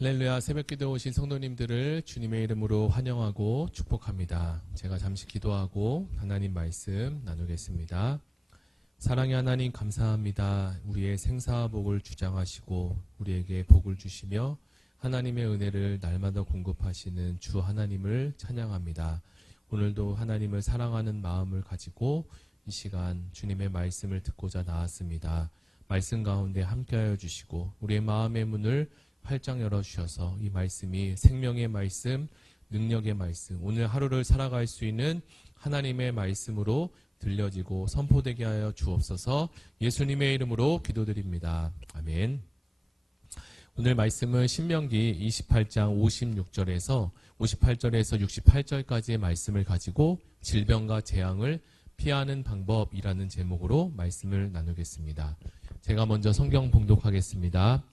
할렐루야. 새벽기도 오신 성도님들을 주님의 이름으로 환영하고 축복합니다. 제가 잠시 기도하고 하나님 말씀 나누겠습니다. 사랑의 하나님 감사합니다. 우리의 생사와 복을 주장하시고 우리에게 복을 주시며 하나님의 은혜를 날마다 공급하시는 주 하나님을 찬양합니다. 오늘도 하나님을 사랑하는 마음을 가지고 이 시간 주님의 말씀을 듣고자 나왔습니다. 말씀 가운데 함께하여 주시고 우리의 마음의 문을 활짝 열어주셔서 이 말씀이 생명의 말씀, 능력의 말씀, 오늘 하루를 살아갈 수 있는 하나님의 말씀으로 들려지고 선포되게 하여 주옵소서. 예수님의 이름으로 기도드립니다. 아멘. 오늘 말씀은 신명기 28장 56절에서 68절까지의 말씀을 가지고 질병과 재앙을 피하는 방법이라는 제목으로 말씀을 나누겠습니다. 제가 먼저 성경 봉독하겠습니다.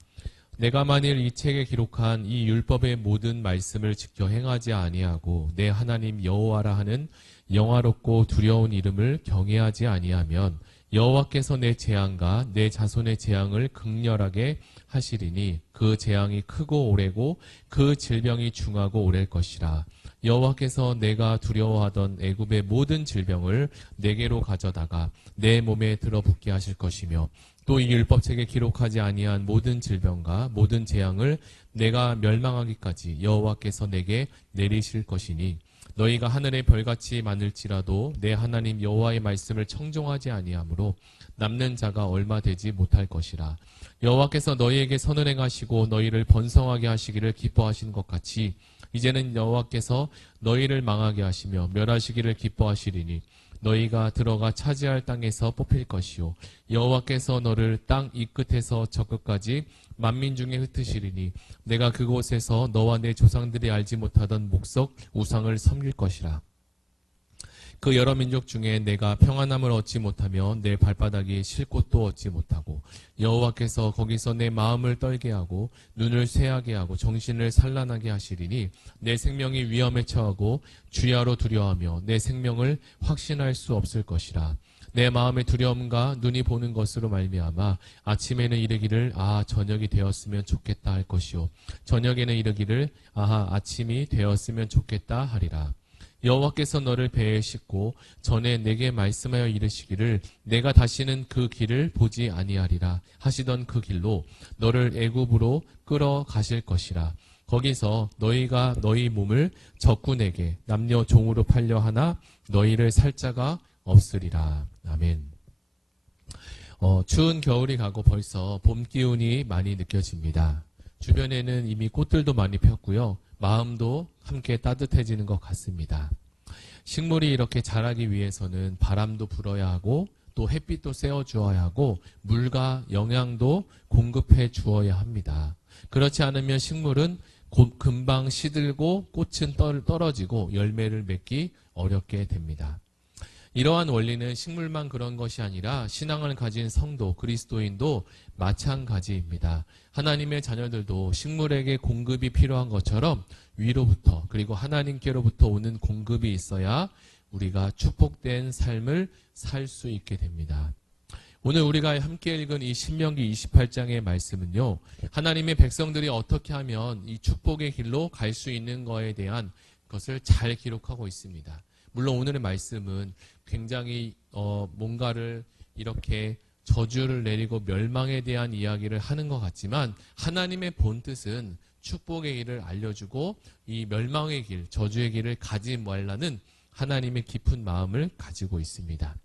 내가 만일 이 책에 기록한 이 율법의 모든 말씀을 지켜 행하지 아니하고 내 하나님 여호와라 하는 영화롭고 두려운 이름을 경외하지 아니하면 여호와께서 내 재앙과 내 자손의 재앙을 극렬하게 하시리니 그 재앙이 크고 오래고 그 질병이 중하고 오랠 것이라. 여호와께서 내가 두려워하던 애굽의 모든 질병을 내게로 가져다가 내 몸에 들어붙게 하실 것이며 또 이 율법책에 기록하지 아니한 모든 질병과 모든 재앙을 내가 멸망하기까지 여호와께서 내게 내리실 것이니 너희가 하늘의 별같이 많을지라도 내 하나님 여호와의 말씀을 청종하지 아니하므로 남는 자가 얼마 되지 못할 것이라. 여호와께서 너희에게 선을 행하시고 너희를 번성하게 하시기를 기뻐하신 것 같이 이제는 여호와께서 너희를 망하게 하시며 멸하시기를 기뻐하시리니 너희가 들어가 차지할 땅에서 뽑힐 것이요 여호와께서 너를 땅 이 끝에서 저 끝까지 만민 중에 흩으시리니 내가 그곳에서 너와 내 조상들이 알지 못하던 목석 우상을 섬길 것이라. 그 여러 민족 중에 내가 평안함을 얻지 못하며 내 발바닥이 쉴 곳도 얻지 못하고 여호와께서 거기서 내 마음을 떨게 하고 눈을 쇠하게 하고 정신을 산란하게 하시리니 내 생명이 위험에 처하고 주야로 두려워하며 내 생명을 확신할 수 없을 것이라. 내 마음의 두려움과 눈이 보는 것으로 말미암아 아침에는 이르기를 아하 저녁이 되었으면 좋겠다 할 것이요 저녁에는 이르기를 아하 아침이 되었으면 좋겠다 하리라. 여호와께서 너를 배에 싣고 전에 내게 말씀하여 이르시기를 내가 다시는 그 길을 보지 아니하리라 하시던 그 길로 너를 애굽으로 끌어가실 것이라. 거기서 너희가 너희 몸을 적군에게 남녀 종으로 팔려 하나 너희를 살 자가 없으리라. 아멘. 추운 겨울이 가고 벌써 봄 기운이 많이 느껴집니다. 주변에는 이미 꽃들도 많이 폈고요. 마음도 함께 따뜻해지는 것 같습니다. 식물이 이렇게 자라기 위해서는 바람도 불어야 하고 또 햇빛도 쐬어 주어야 하고 물과 영양도 공급해 주어야 합니다. 그렇지 않으면 식물은 금방 시들고 꽃은 떨어지고 열매를 맺기 어렵게 됩니다. 이러한 원리는 식물만 그런 것이 아니라 신앙을 가진 성도, 그리스도인도 마찬가지입니다. 하나님의 자녀들도 식물에게 공급이 필요한 것처럼 위로부터 그리고 하나님께로부터 오는 공급이 있어야 우리가 축복된 삶을 살 수 있게 됩니다. 오늘 우리가 함께 읽은 이 신명기 28장의 말씀은요. 하나님의 백성들이 어떻게 하면 이 축복의 길로 갈 수 있는 거에 대한 것을 잘 기록하고 있습니다. 물론 오늘의 말씀은 굉장히 뭔가를 이렇게 저주를 내리고 멸망에 대한 이야기를 하는 것 같지만 하나님의 본뜻은 축복의 길을 알려주고 이 멸망의 길, 저주의 길을 가지 말라는 하나님의 깊은 마음을 가지고 있습니다.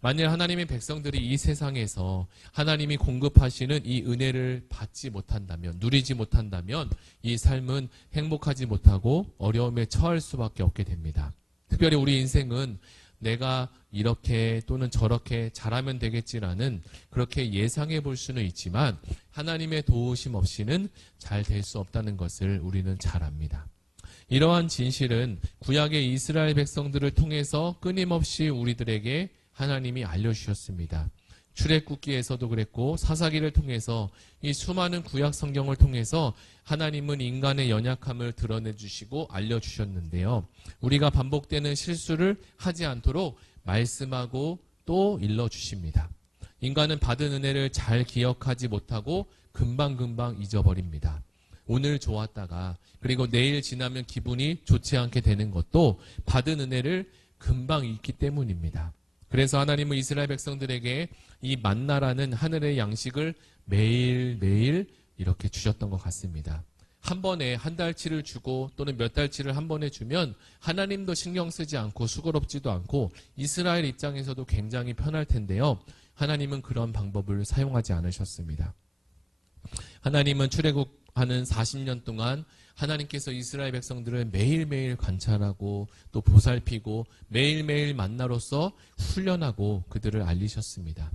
만일 하나님의 백성들이 이 세상에서 하나님이 공급하시는 이 은혜를 받지 못한다면, 누리지 못한다면 이 삶은 행복하지 못하고 어려움에 처할 수밖에 없게 됩니다. 특별히 우리 인생은 내가 이렇게 또는 저렇게 잘하면 되겠지라는 그렇게 예상해 볼 수는 있지만 하나님의 도우심 없이는 잘 될 수 없다는 것을 우리는 잘 압니다. 이러한 진실은 구약의 이스라엘 백성들을 통해서 끊임없이 우리들에게 하나님이 알려주셨습니다. 출애굽기에서도 그랬고 사사기를 통해서 이 수많은 구약 성경을 통해서 하나님은 인간의 연약함을 드러내주시고 알려주셨는데요. 우리가 반복되는 실수를 하지 않도록 말씀하고 또 일러주십니다. 인간은 받은 은혜를 잘 기억하지 못하고 금방금방 잊어버립니다. 오늘 좋았다가 그리고 내일 지나면 기분이 좋지 않게 되는 것도 받은 은혜를 금방 잊기 때문입니다. 그래서 하나님은 이스라엘 백성들에게 이 만나라는 하늘의 양식을 매일매일 이렇게 주셨던 것 같습니다. 한 번에 한 달치를 주고 또는 몇 달치를 한 번에 주면 하나님도 신경 쓰지 않고 수고롭지도 않고 이스라엘 입장에서도 굉장히 편할 텐데요. 하나님은 그런 방법을 사용하지 않으셨습니다. 하나님은 출애굽하는 40년 동안 하나님께서 이스라엘 백성들을 매일매일 관찰하고 또 보살피고 매일매일 만나로서 훈련하고 그들을 알리셨습니다.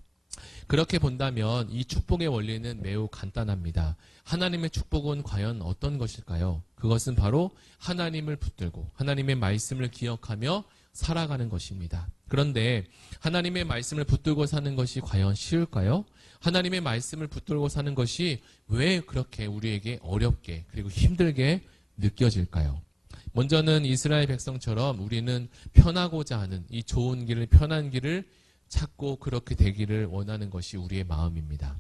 그렇게 본다면 이 축복의 원리는 매우 간단합니다. 하나님의 축복은 과연 어떤 것일까요? 그것은 바로 하나님을 붙들고 하나님의 말씀을 기억하며 살아가는 것입니다. 그런데 하나님의 말씀을 붙들고 사는 것이 과연 쉬울까요? 하나님의 말씀을 붙들고 사는 것이 왜 그렇게 우리에게 어렵게 그리고 힘들게 느껴질까요? 먼저는 이스라엘 백성처럼 우리는 편하고자 하는 이 좋은 길을 편한 길을 찾고 그렇게 되기를 원하는 것이 우리의 마음입니다.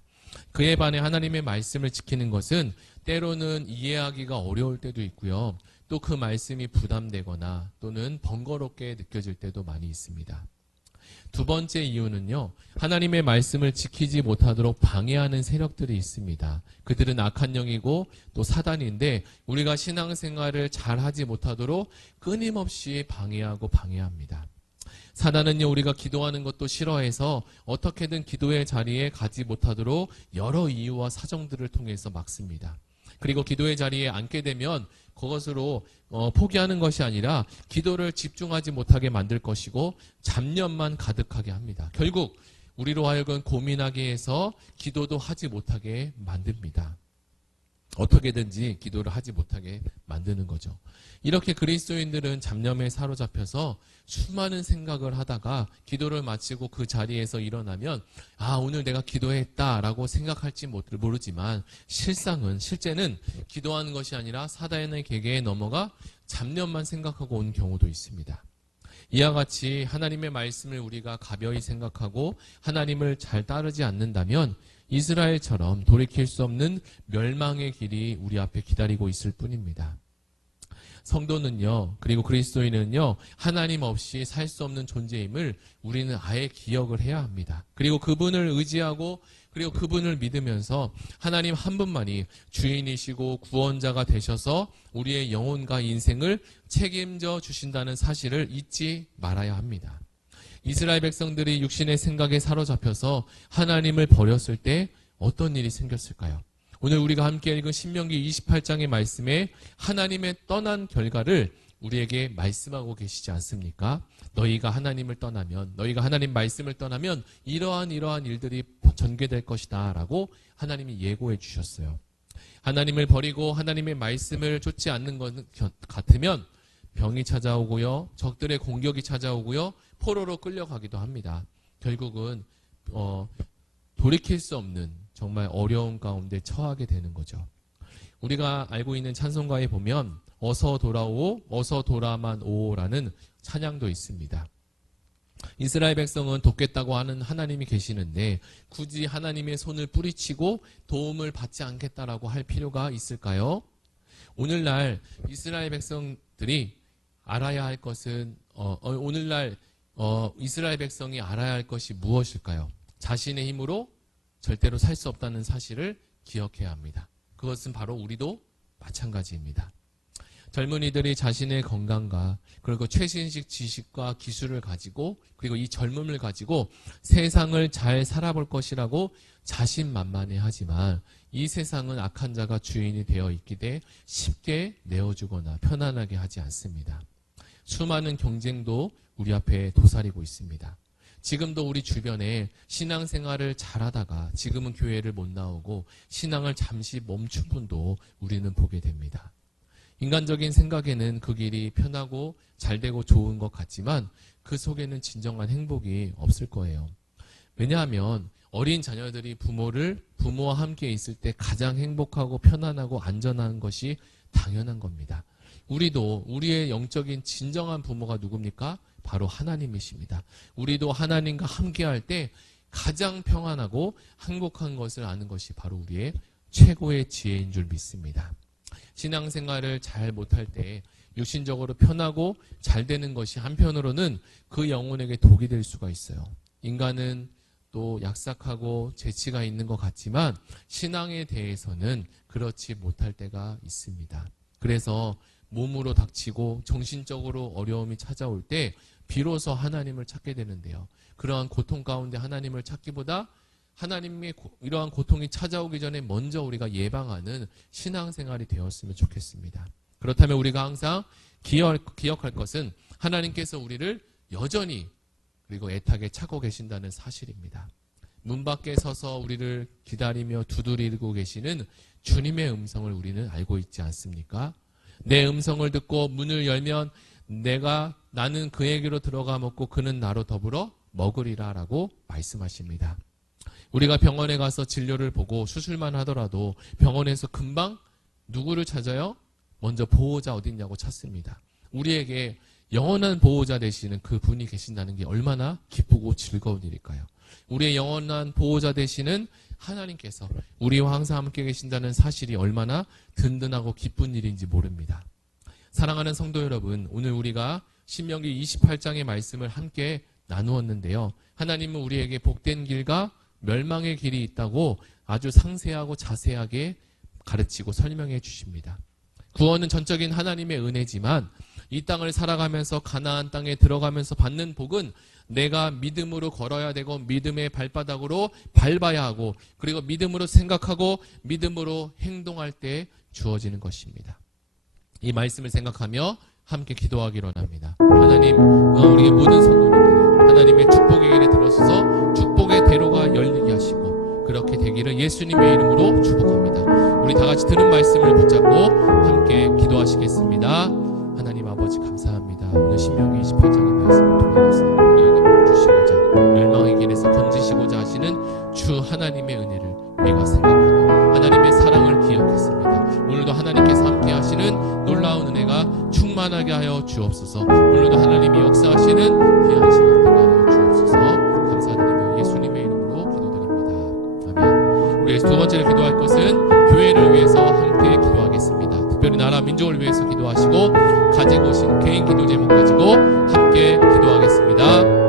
그에 반해 하나님의 말씀을 지키는 것은 때로는 이해하기가 어려울 때도 있고요. 또 그 말씀이 부담되거나 또는 번거롭게 느껴질 때도 많이 있습니다. 두 번째 이유는요. 하나님의 말씀을 지키지 못하도록 방해하는 세력들이 있습니다. 그들은 악한 영이고 또 사단인데 우리가 신앙생활을 잘하지 못하도록 끊임없이 방해하고 방해합니다. 사단은요, 우리가 기도하는 것도 싫어해서 어떻게든 기도의 자리에 가지 못하도록 여러 이유와 사정들을 통해서 막습니다. 그리고 기도의 자리에 앉게 되면 그것으로 포기하는 것이 아니라 기도를 집중하지 못하게 만들 것이고 잡념만 가득하게 합니다. 결국 우리로 하여금 고민하게 해서 기도도 하지 못하게 만듭니다. 어떻게든지 기도를 하지 못하게 만드는 거죠. 이렇게 그리스도인들은 잡념에 사로잡혀서 수많은 생각을 하다가 기도를 마치고 그 자리에서 일어나면 오늘 내가 기도했다라고 생각할지 모르지만 실제는 기도하는 것이 아니라 사단의 계계에 넘어가 잡념만 생각하고 온 경우도 있습니다. 이와 같이 하나님의 말씀을 우리가 가벼이 생각하고 하나님을 잘 따르지 않는다면 이스라엘처럼 돌이킬 수 없는 멸망의 길이 우리 앞에 기다리고 있을 뿐입니다. 성도는요, 그리고 그리스도인은요, 하나님 없이 살 수 없는 존재임을 우리는 아예 기억을 해야 합니다. 그리고 그분을 의지하고 그리고 그분을 믿으면서 하나님 한 분만이 주인이시고 구원자가 되셔서 우리의 영혼과 인생을 책임져 주신다는 사실을 잊지 말아야 합니다. 이스라엘 백성들이 육신의 생각에 사로잡혀서 하나님을 버렸을 때 어떤 일이 생겼을까요? 오늘 우리가 함께 읽은 신명기 28장의 말씀에 하나님의 떠난 결과를 우리에게 말씀하고 계시지 않습니까? 너희가 하나님을 떠나면, 너희가 하나님 말씀을 떠나면 이러한 일들이 전개될 것이다 라고 하나님이 예고해 주셨어요. 하나님을 버리고 하나님의 말씀을 쫓지 않는 것 같으면 병이 찾아오고요, 적들의 공격이 찾아오고요, 포로로 끌려가기도 합니다. 결국은 돌이킬 수 없는 정말 어려운 가운데 처하게 되는 거죠. 우리가 알고 있는 찬송가에 보면 어서 돌아오, 어서 돌아만 오라는 찬양도 있습니다. 이스라엘 백성은 돕겠다고 하는 하나님이 계시는데 굳이 하나님의 손을 뿌리치고 도움을 받지 않겠다라고 할 필요가 있을까요? 오늘날 이스라엘 백성들이 알아야 할 것은 오늘날 이스라엘 백성이 알아야 할 것이 무엇일까요? 자신의 힘으로 절대로 살 수 없다는 사실을 기억해야 합니다. 그것은 바로 우리도 마찬가지입니다. 젊은이들이 자신의 건강과 그리고 최신식 지식과 기술을 가지고 그리고 이 젊음을 가지고 세상을 잘 살아볼 것이라고 자신만만해 하지만 이 세상은 악한 자가 주인이 되어 있기에 쉽게 내어주거나 편안하게 하지 않습니다. 수많은 경쟁도 우리 앞에 도사리고 있습니다. 지금도 우리 주변에 신앙생활을 잘하다가 지금은 교회를 못 나오고 신앙을 잠시 멈춘 분도 우리는 보게 됩니다. 인간적인 생각에는 그 길이 편하고 잘되고 좋은 것 같지만 그 속에는 진정한 행복이 없을 거예요. 왜냐하면 어린 자녀들이 부모와 함께 있을 때 가장 행복하고 편안하고 안전한 것이 당연한 겁니다. 우리도 우리의 영적인 진정한 부모가 누굽니까? 바로 하나님이십니다. 우리도 하나님과 함께할 때 가장 평안하고 행복한 것을 아는 것이 바로 우리의 최고의 지혜인 줄 믿습니다. 신앙생활을 잘 못할 때 육신적으로 편하고 잘 되는 것이 한편으로는 그 영혼에게 독이 될 수가 있어요. 인간은 또 약삭하고 재치가 있는 것 같지만 신앙에 대해서는 그렇지 못할 때가 있습니다. 그래서 몸으로 닥치고 정신적으로 어려움이 찾아올 때 비로소 하나님을 찾게 되는데요. 그러한 고통 가운데 하나님을 찾기보다 하나님의 이러한 고통이 찾아오기 전에 먼저 우리가 예방하는 신앙생활이 되었으면 좋겠습니다. 그렇다면 우리가 항상 기억할 것은 하나님께서 우리를 여전히 그리고 애타게 찾고 계신다는 사실입니다. 문 밖에 서서 우리를 기다리며 두드리고 계시는 주님의 음성을 우리는 알고 있지 않습니까? 내 음성을 듣고 문을 열면 나는 그에게로 들어가 먹고 그는 나로 더불어 먹으리라 라고 말씀하십니다. 우리가 병원에 가서 진료를 보고 수술만 하더라도 병원에서 금방 누구를 찾아요? 먼저 보호자 어딨냐고 찾습니다. 우리에게 영원한 보호자 되시는 그 분이 계신다는 게 얼마나 기쁘고 즐거운 일일까요? 우리의 영원한 보호자 되시는 하나님께서 우리와 항상 함께 계신다는 사실이 얼마나 든든하고 기쁜 일인지 모릅니다. 사랑하는 성도 여러분, 오늘 우리가 신명기 28장의 말씀을 함께 나누었는데요. 하나님은 우리에게 복된 길과 멸망의 길이 있다고 아주 상세하고 자세하게 가르치고 설명해 주십니다. 구원은 전적인 하나님의 은혜지만 이 땅을 살아가면서 가나안 땅에 들어가면서 받는 복은 내가 믿음으로 걸어야 되고 믿음의 발바닥으로 밟아야 하고 그리고 믿음으로 생각하고 믿음으로 행동할 때 주어지는 것입니다. 이 말씀을 생각하며 함께 기도하기로 합니다. 하나님, 우리의 모든 성도님들이 하나님의 축복의 길에 들어서서 축복의 대로가 열리게 하시고 그렇게 되기를 예수님의 이름으로 축복합니다. 우리 다 같이 들은 말씀을 붙잡고 함께 기도하시겠습니다. 하나님 아버지 감사합니다. 오늘 신명기 28장의 말씀을 통해서 우리에게 복 주시고자 멸망의 길에서 건지시고자 하시는 주 하나님의 은혜를 우리가 생각하며 하나님의 사랑을 기억했습니다. 오늘도 하나님께서 함께 하시는 놀라운 은혜가 충만하게 하여 주옵소서. 오늘도 하나님이 역사하시는 귀한 시간 되게 하여 주옵소서. 감사드리며 예수님의 이름으로 기도드립니다. 아멘. 우리 두 번째로 기도할 것은 교회를 위해서 함께 기도하겠습니다. 특별히 나라 민족을 위해서 기도하시고 가지고 오신 개인 기도 제목 가지고 함께 기도하겠습니다.